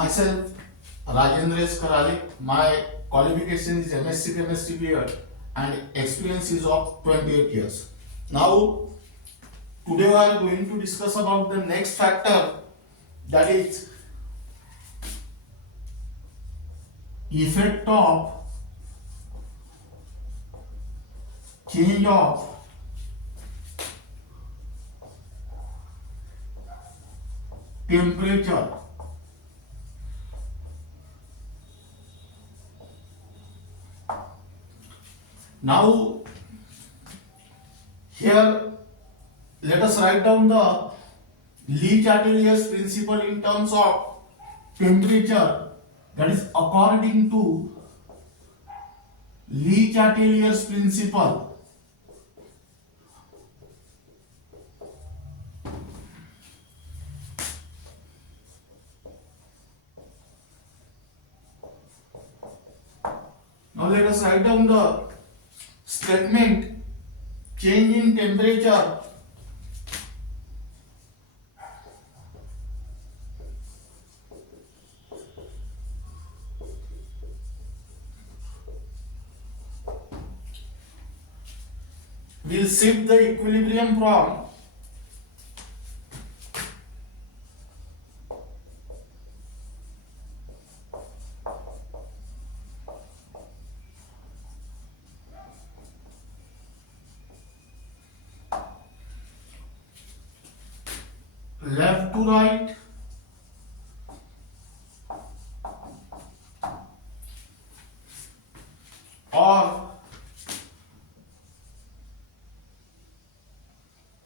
Myself, Rajendra S. Karale. My qualification is MSc Chemistry BEd and experience is of 28 years. Now, today we are going to discuss about the next factor, that is effect of change of temperature now. Here let us write down the Le-chatelier's principle in terms of temperature, that is according to Le-chatelier's principle. Now let us write down the statement: change in temperature will shift the equilibrium from left to right or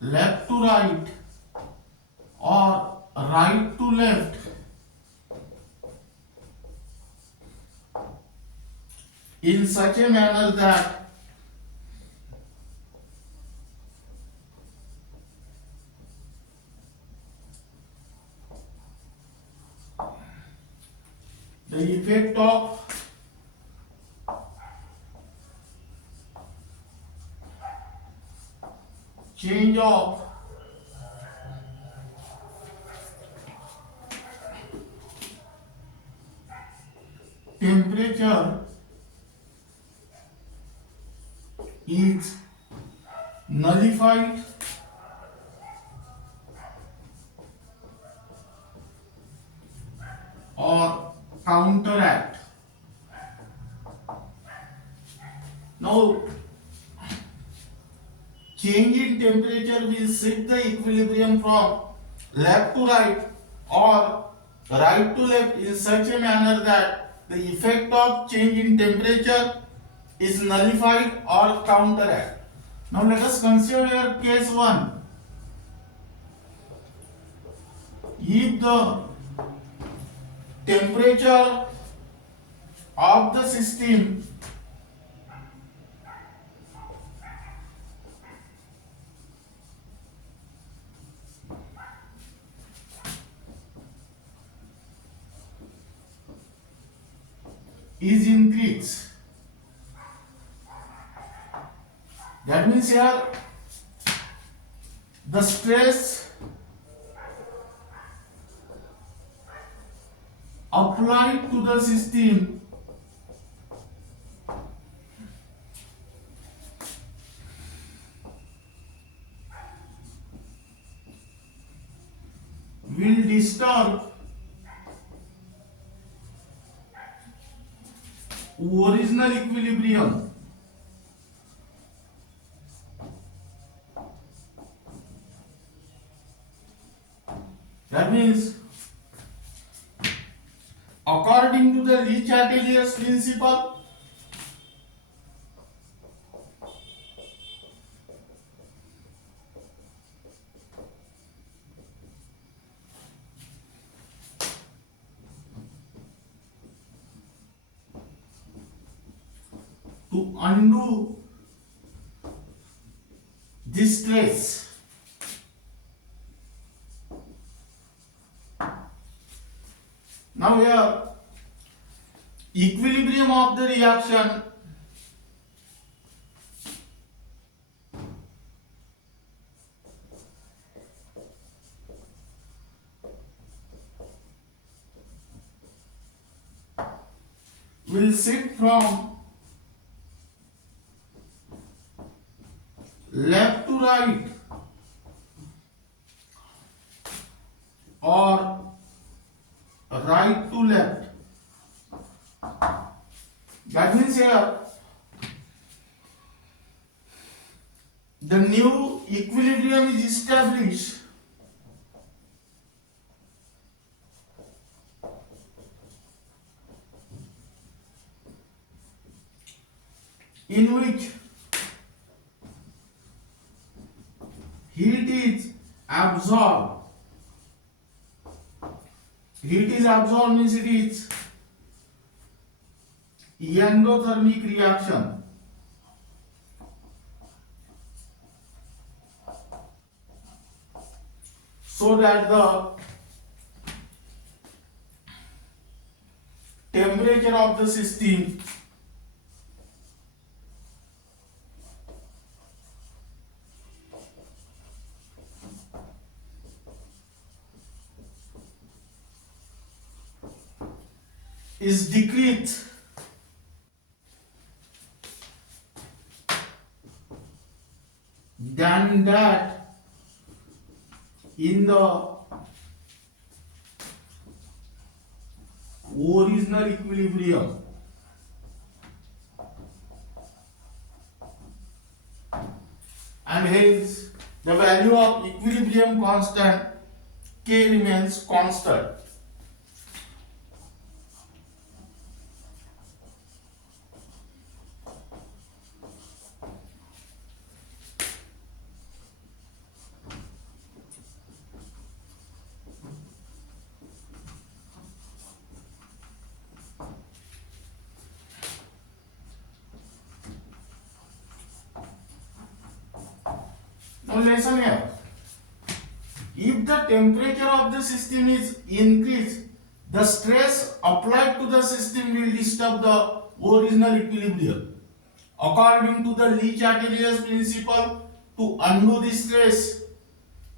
left to right or right to left in such a manner that the effect of change of temperature is nullified or counteract. Now, change in temperature will shift the equilibrium from left to right or right to left in such a manner that the effect of change in temperature is nullified or counteract. Now let us consider case 1. If the temperature of the system is increased, that means here the stress applied to the system will disturb original equilibrium. That means according to the Le-chatelier's principle, to undo this stress, now here equilibrium of the reaction will shift from left to right or right to left. That means here the new equilibrium is established in which heat is absorbed. Heat is absorbed means it is endothermic reaction. So that the temperature of the system is decreased than that in the original equilibrium. And hence the value of equilibrium constant K remains constant. Now listen here. If the temperature of the system is increased, the stress applied to the system will disturb the original equilibrium. According to the Le-Chatelier's principle, to undo the stress,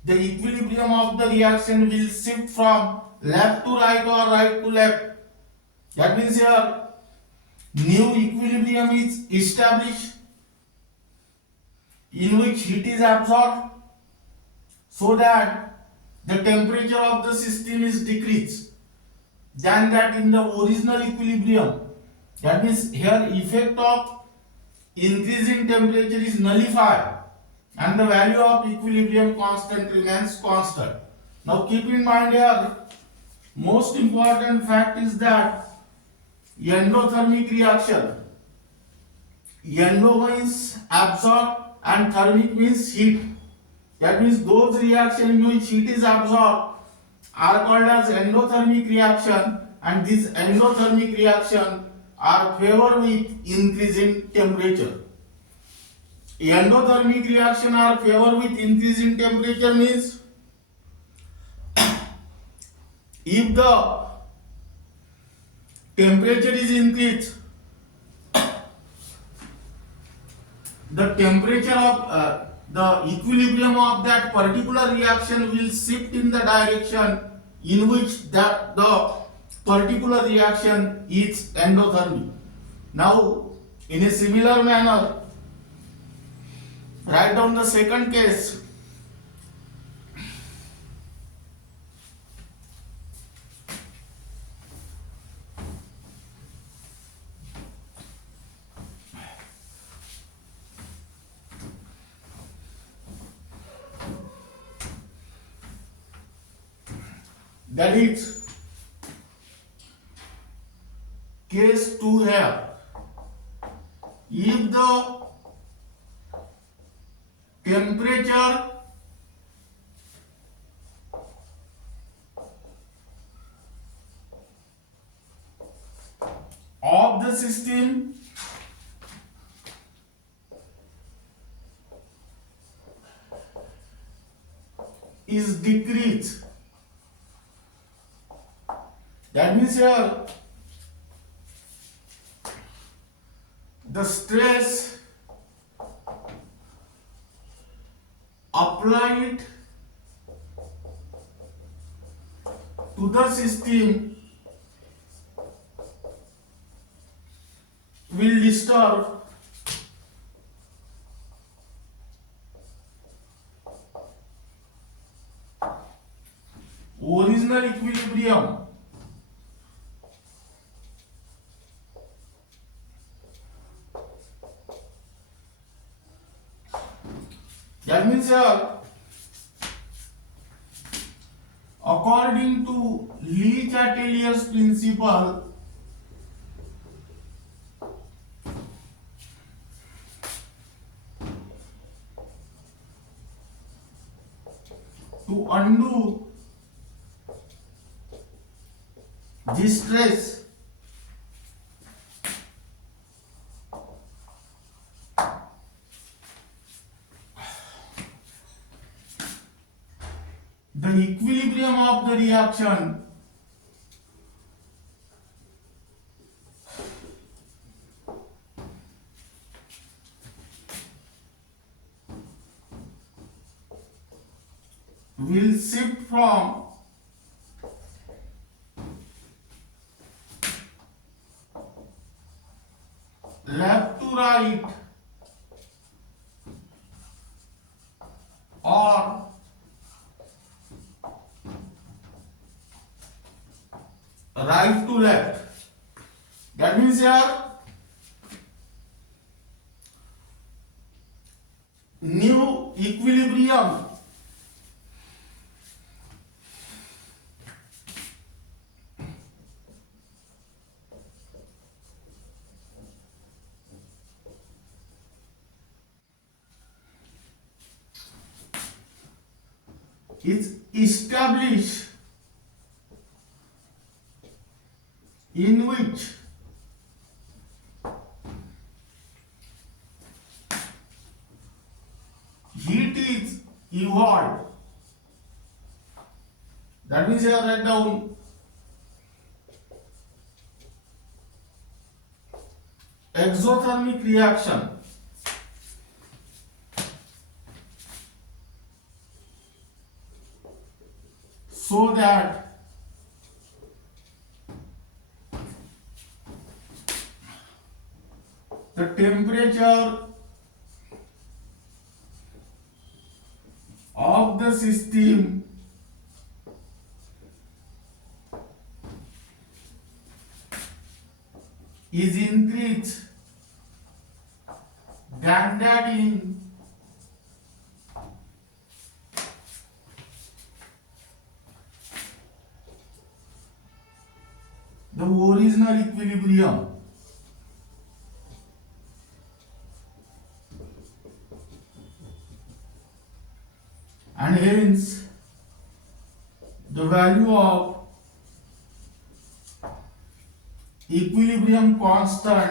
the equilibrium of the reaction will shift from left to right or right to left. That means here new equilibrium is established in which heat is absorbed so that the temperature of the system is decreased than that in the original equilibrium. That means here effect of increasing temperature is nullified and the value of equilibrium constant remains constant. Now keep in mind here, most important fact is that endothermic reaction. Endo means absorb and thermic means heat. That means those reactions in which heat is absorbed are called as endothermic reaction, and these endothermic reaction are favored with increase in temperature. Endothermic reaction are favored with increase in temperature means if the temperature is increased, the temperature of the equilibrium of that particular reaction will shift in the direction in which the particular reaction is endothermic. Now, in a similar manner, write down the second case. That is case 2 here. If the temperature of the system is decreased, that means here the stress applied to the system will disturb original equilibrium. That means here, according to Le-chatelier's principle, to undo this stress, the equilibrium of the reaction will shift from left to right or right to left. That means here new equilibrium is established in which heat is evolved. That means here write down exothermic reaction. So that the temperature of the system is increased than that in the original equilibrium. And hence the value of equilibrium constant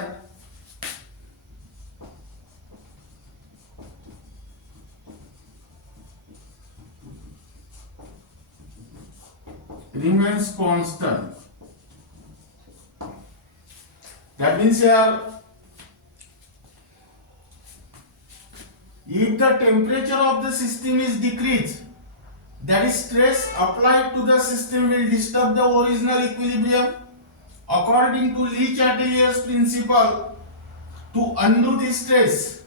remains constant. That means here, if the temperature of the system is decreased, that is stress applied to the system will disturb the original equilibrium. According to Le-chatelier's principle, to undo this stress,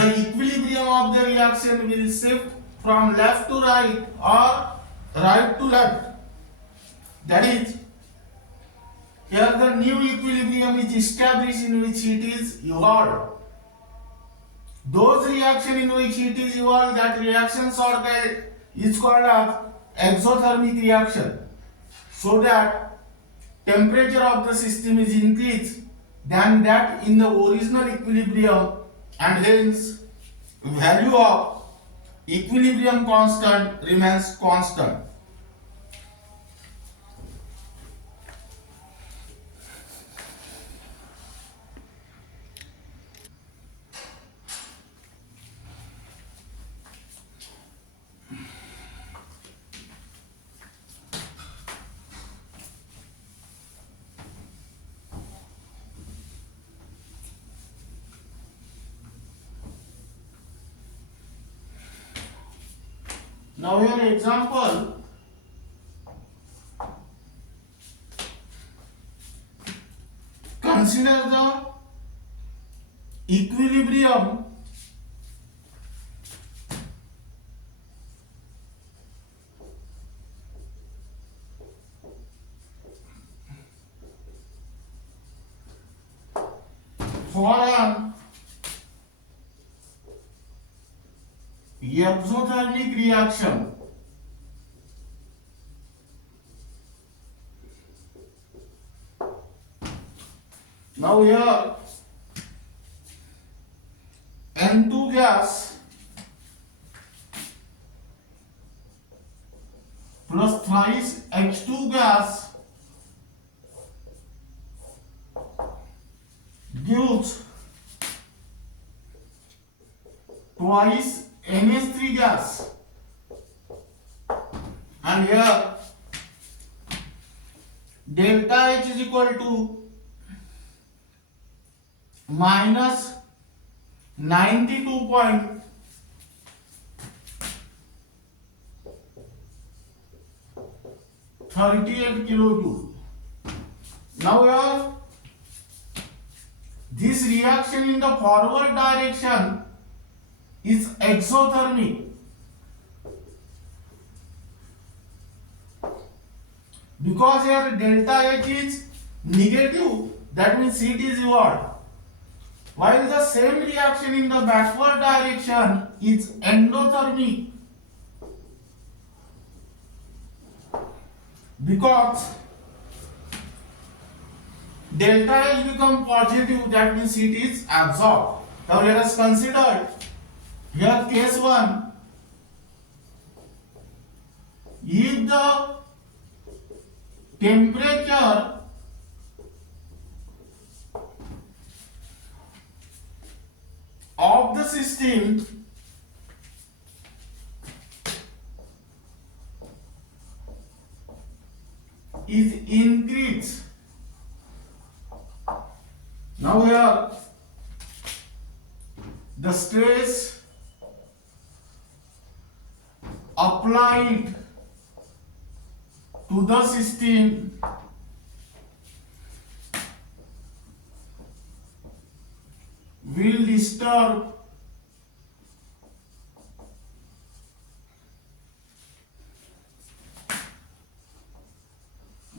the equilibrium of the reaction will shift from left to right or right to left. That is, here the new equilibrium is established in which heat is evolved. Those reactions in which heat is evolved, that reactions are called as exothermic reaction. So that temperature of the system is increased than that in the original equilibrium, and hence value of equilibrium constant remains constant. Now here example, consider consider the equilibrium for an exothermic reaction. Now here N2 gas plus thrice H2 gas gives twice NH3 gas, and here delta H is equal to minus 92.38 kilojoule. Now here this reaction in the forward direction is exothermic because here delta H is negative, that means heat is evolved, while the same reaction in the backward direction is endothermic because delta H become positive, that means heat is absorbed. Now let us consider here case 1. If the temperature of the system is increased. Now here the stress applied to the system will disturb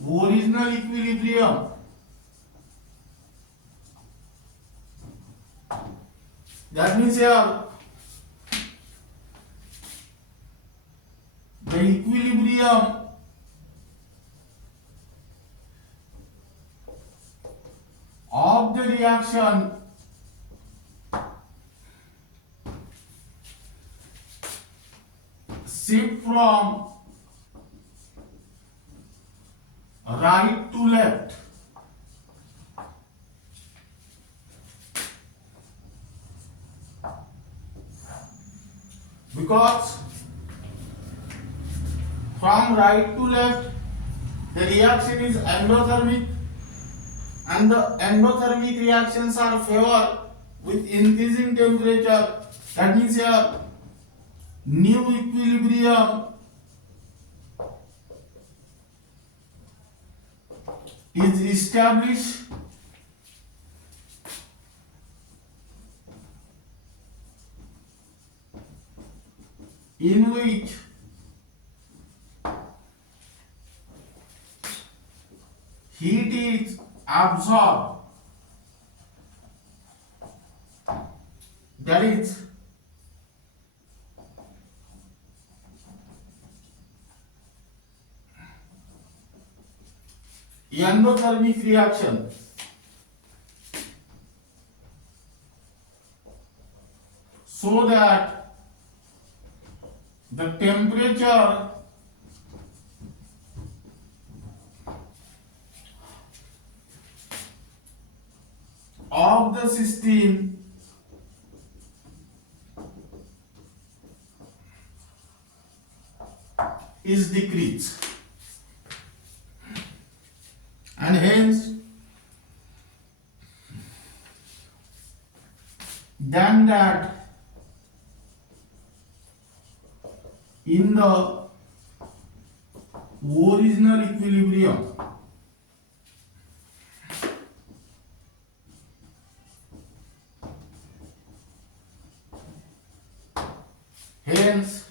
original equilibrium. That means here the equilibrium of the reaction shift from right to left. Because from right to left the reaction is endothermic, and the endothermic reactions are favored with increasing temperature. That means here new equilibrium is established in which heat is absorbed, that is endothermic reaction. So that the temperature of the system is decreased, and hence than that in the original equilibrium Hence,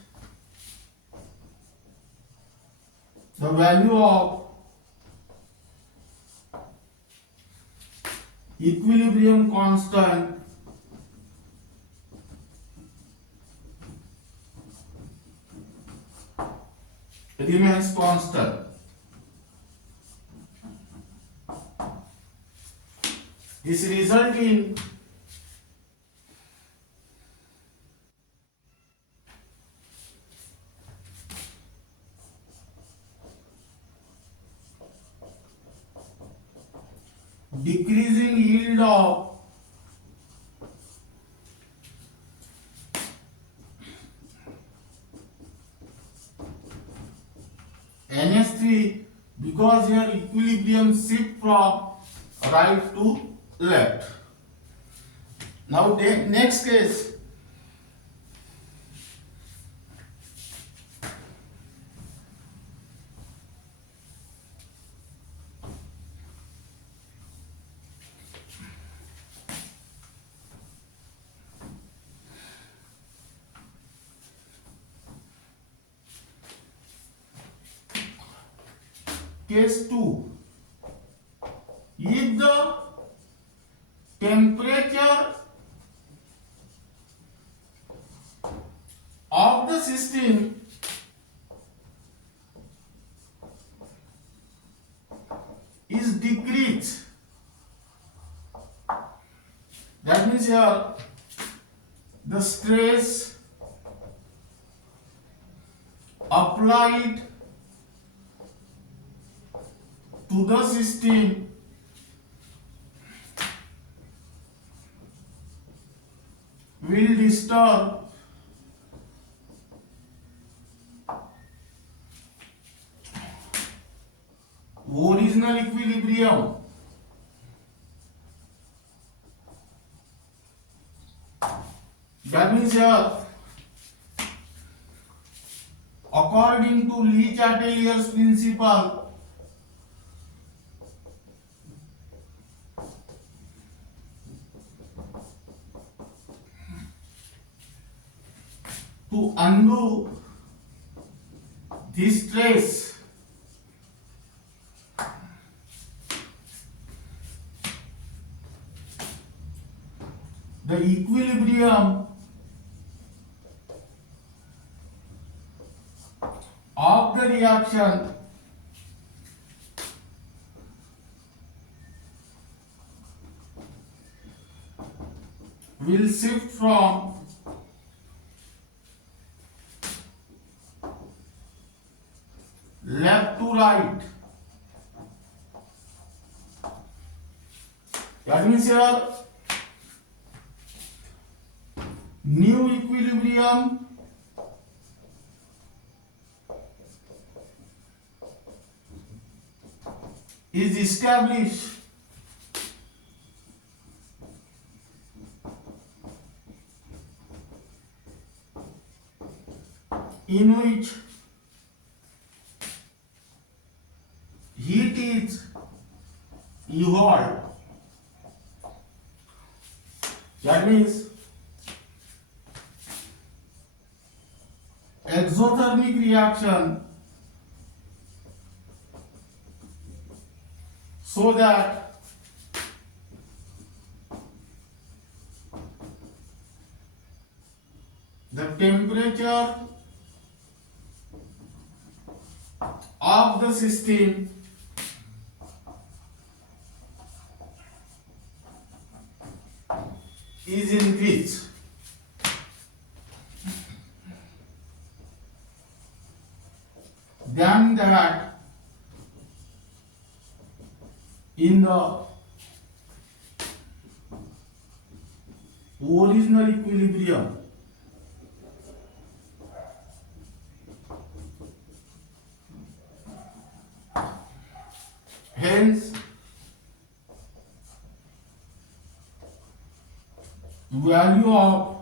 the value of equilibrium constant remains constant. This result in decreasing yield of NH3 because here equilibrium shift from right to left. Now next case, case 2. If the temperature of the system is decreased, that means here the stress applied to the system will disturb original equilibrium. That means here, according to Le-chatelier's principle, to undo this stress, the equilibrium of the reaction will shift from left to right. That means here new equilibrium is established in which heat is evolved. That means exothermic reaction, so that the temperature of the system is increased. Than that in the original equilibrium. Hence, value of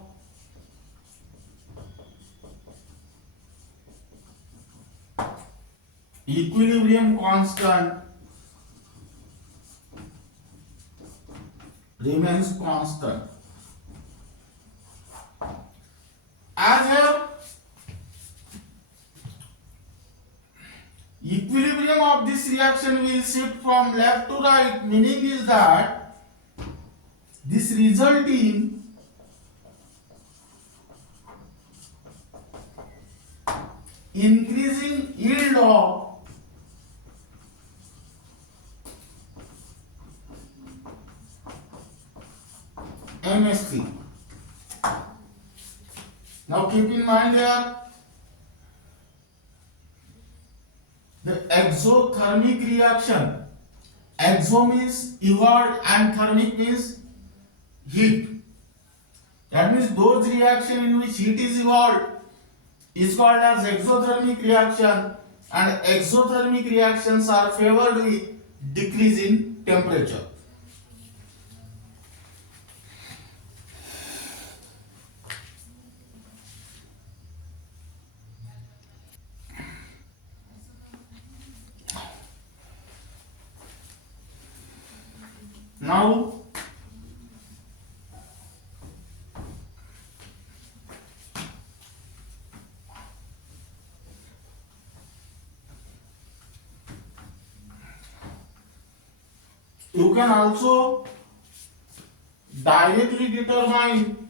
equilibrium constant remains constant. As here equilibrium of this reaction will shift from left to right, meaning is that this result in increasing yield of MST. Now keep in mind here the exothermic reaction. Exo means evolved and thermic means heat. That means those reaction in which heat is evolved is called as exothermic reaction, and exothermic reactions are favored with decrease in temperature. Now you can also directly determine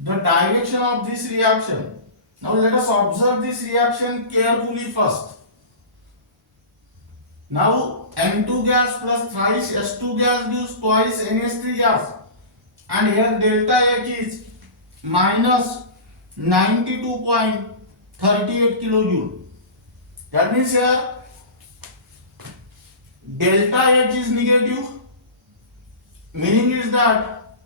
the direction of this reaction. Now let us observe this reaction carefully first. Now N2 gas plus thrice S2 gas gives twice NH3 gas, and here delta H is minus 92.38 kilojoule. That means here delta H is negative, meaning is that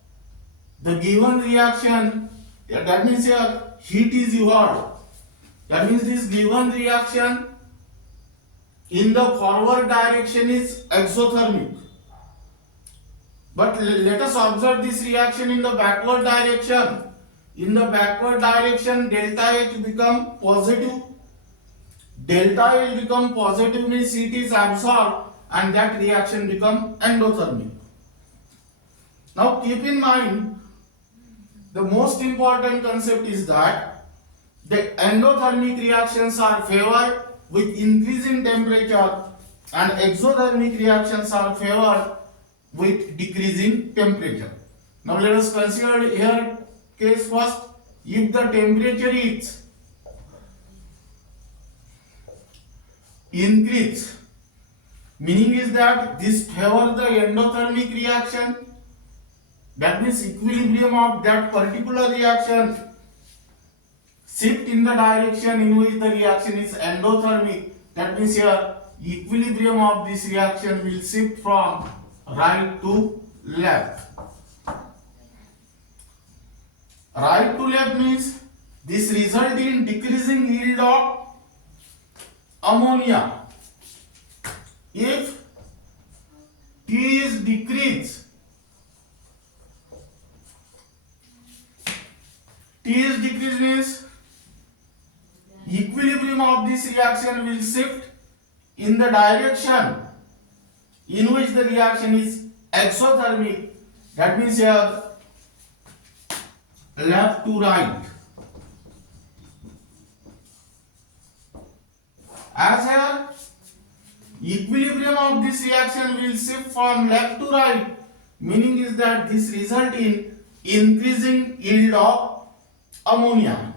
the given reaction, that means here heat is evolved. That means this given reaction in the forward direction is exothermic. But let us observe this reaction in the backward direction. In the backward direction, delta H become positive. Delta H become positive means heat is absorbed, and that reaction become endothermic. Now keep in mind, the most important concept is that the endothermic reactions are favored with increasing temperature, and exothermic reactions are favored with decreasing temperature. Now let us consider here case first. If the temperature is increase, meaning is that this favor the endothermic reaction, that means equilibrium of that particular reaction shift in the direction in which the reaction is endothermic. That means here equilibrium of this reaction will shift from right to left. Right to left means this result in decreasing yield of ammonia. If T is decreased, means equilibrium of this reaction will shift in the direction in which the reaction is exothermic. That means here left to right. As here equilibrium of this reaction will shift from left to right, meaning is that this result in increasing yield of ammonia.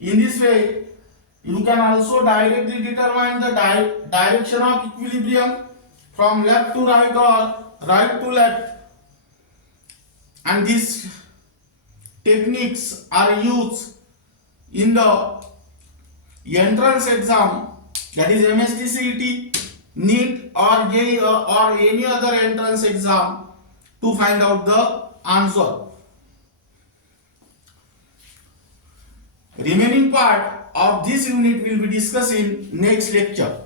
In this way, you can also directly determine the direction of equilibrium from left to right or right to left, and these techniques are used in the entrance exam, that is MSc CET, NEET or JEE or any other entrance exam, to find out the answer. Remaining part of this unit will be discussed in next lecture.